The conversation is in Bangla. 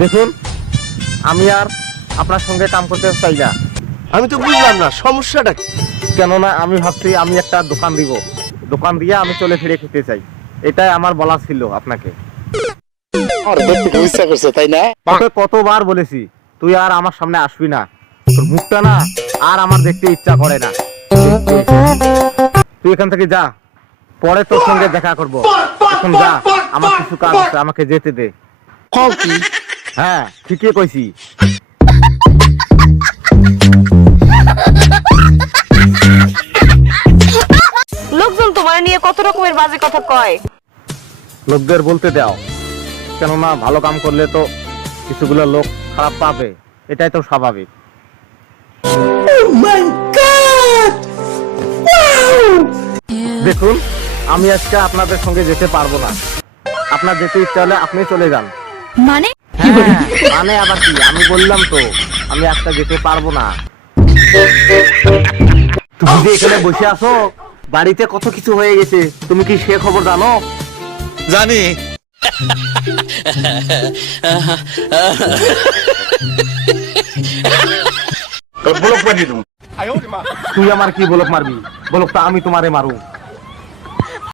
দেখুন, আমি আর আপনার সঙ্গে কাম করতে চাই না। আমি তো বুঝলাম না সমস্যাটা কি? কেননা আমি ভাবছি আমি একটা দোকান দিব, দোকান দিয়ে আমি চলে ফিরে খেতে চাই। এটাই আমার বলা ছিল আপনাকে। আমার দেখতে খুব ইচ্ছা করছে তাই না? তোকে কতবার বলেছি তুই আর আমার সামনে আসবি না, তোর মুখটা না আর আমার দেখতে ইচ্ছা করে না। তুই এখান থেকে যা, পরে তোর সঙ্গে দেখা করব। এখন যা, আমার কিছু কাজ আছে, আমাকে যেতে দে। কও কি? হ্যাঁ, ঠিকই কইছি। লোকজন তোমার নিয়ে কত রকমের বাজে কথা কয়। লোকদের বলতে দাও, কেননা ভালো কাম করলে তো কিছুগুলো লোক খারাপ পাবে, এটাই তো স্বাভাবিক। দেখুন, আমি আজকে আপনাদের সঙ্গে যেতে পারবো না। আপনার যেতে ইচ্ছা হলে আপনি চলে যান। মানে হ্যাঁ, মানে আবার কি? আমি বললাম তো আমি আজকে যেতে পারবো না। তুমি যে এখানে বসে আছো, বাড়িতে কত কিছু হয়ে গেছে, তুমি কি সে খবর জানো? জানি। তুই আমার কি বলক মারবি? বলক তো আমি তোমারে মারু।